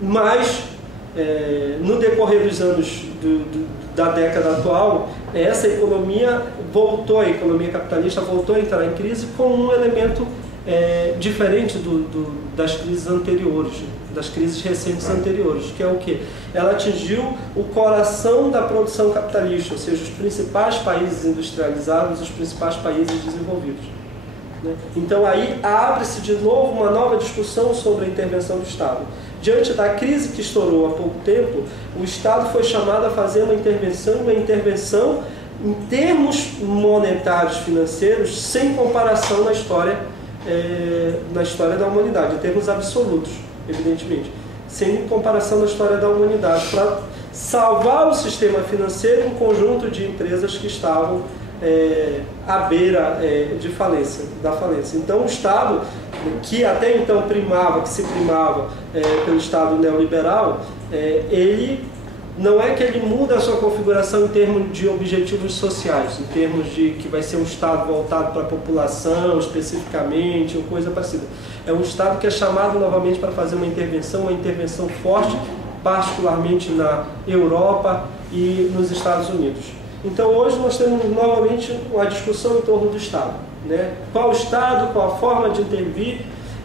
Mas, no decorrer dos anos da década atual, essa economia voltou, a economia capitalista voltou a entrar em crise com um elemento diferente das crises anteriores, das crises recentes anteriores, que é o quê? Ela atingiu o coração da produção capitalista, ou seja, os principais países industrializados, os principais países desenvolvidos. Então aí abre-se de novo uma nova discussão sobre a intervenção do Estado. Diante da crise que estourou há pouco tempo, o Estado foi chamado a fazer uma intervenção em termos monetários, financeiros, sem comparação na história da humanidade, em termos absolutos, evidentemente, sem comparação na história da humanidade, para salvar o sistema financeiro, um conjunto de empresas que estavam à beira da falência. Então o Estado, que até então se primava pelo Estado neoliberal, ele não é que ele muda a sua configuração em termos de objetivos sociais, em termos de que vai ser um Estado voltado para a população especificamente, ou coisa parecida. É um Estado que é chamado novamente para fazer uma intervenção forte, particularmente na Europa e nos Estados Unidos. Então hoje nós temos novamente uma discussão em torno do Estado, né? Qual o Estado, qual a forma de intervir.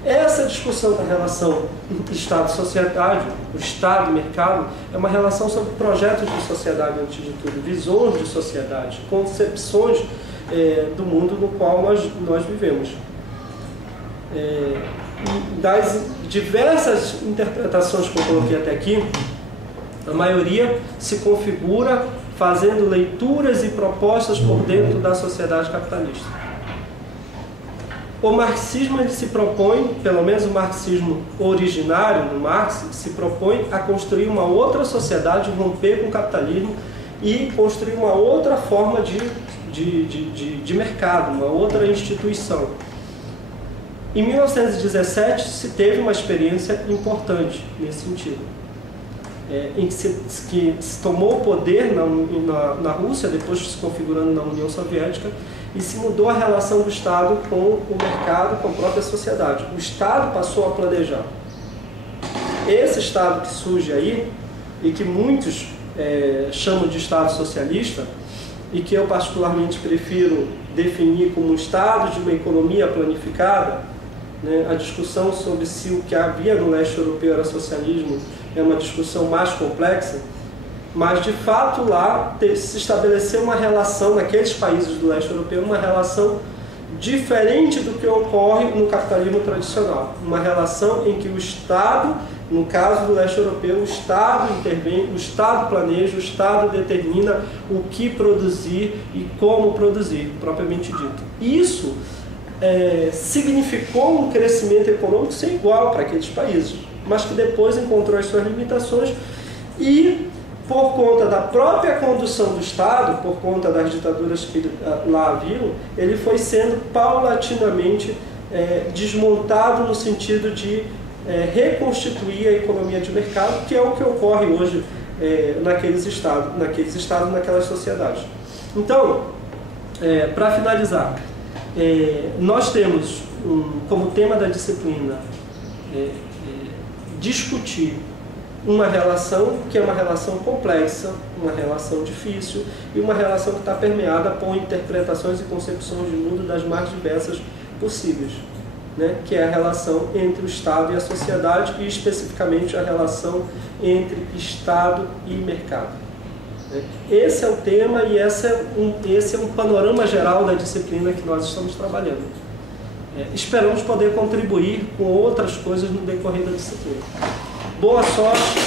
Essa discussão da relação Estado-sociedade, o Estado-mercado, é uma relação sobre projetos de sociedade antes de tudo, visões de sociedade, concepções do mundo no qual nós vivemos. Das diversas interpretações que eu coloquei até aqui, a maioria se configura fazendo leituras e propostas por dentro da sociedade capitalista. O marxismo ele se propõe, pelo menos o marxismo originário no Marx, se propõe a construir uma outra sociedade, romper com o capitalismo e construir uma outra forma de mercado, uma outra instituição. Em 1917 se teve uma experiência importante nesse sentido, em que se tomou o poder na Rússia, depois se configurando na União Soviética, e se mudou a relação do Estado com o mercado, com a própria sociedade. O Estado passou a planejar. Esse Estado que surge aí, e que muitos chamam de Estado socialista, e que eu particularmente prefiro definir como um Estado de uma economia planificada, né? A discussão sobre se o que havia no leste europeu era socialismo é uma discussão mais complexa, mas de fato lá se estabeleceu uma relação, naqueles países do leste europeu, uma relação diferente do que ocorre no capitalismo tradicional. Uma relação em que o Estado, no caso do leste europeu, o Estado intervém, o Estado planeja, o Estado determina o que produzir e como produzir, propriamente dito. Isso significou um crescimento econômico sem igual para aqueles países, mas que depois encontrou as suas limitações e, por conta da própria condução do Estado, por conta das ditaduras que lá haviam, ele foi sendo paulatinamente desmontado no sentido de reconstituir a economia de mercado, que é o que ocorre hoje naqueles estados, naquelas sociedades. Então, para finalizar, nós temos como tema da disciplina discutir uma relação que é uma relação complexa, uma relação difícil e uma relação que está permeada por interpretações e concepções de mundo das mais diversas possíveis, né? Que é a relação entre o Estado e a sociedade e especificamente a relação entre Estado e mercado. Esse é o tema e esse é um panorama geral da disciplina que nós estamos trabalhando. Esperamos poder contribuir com outras coisas no decorrer da disciplina. Boa sorte!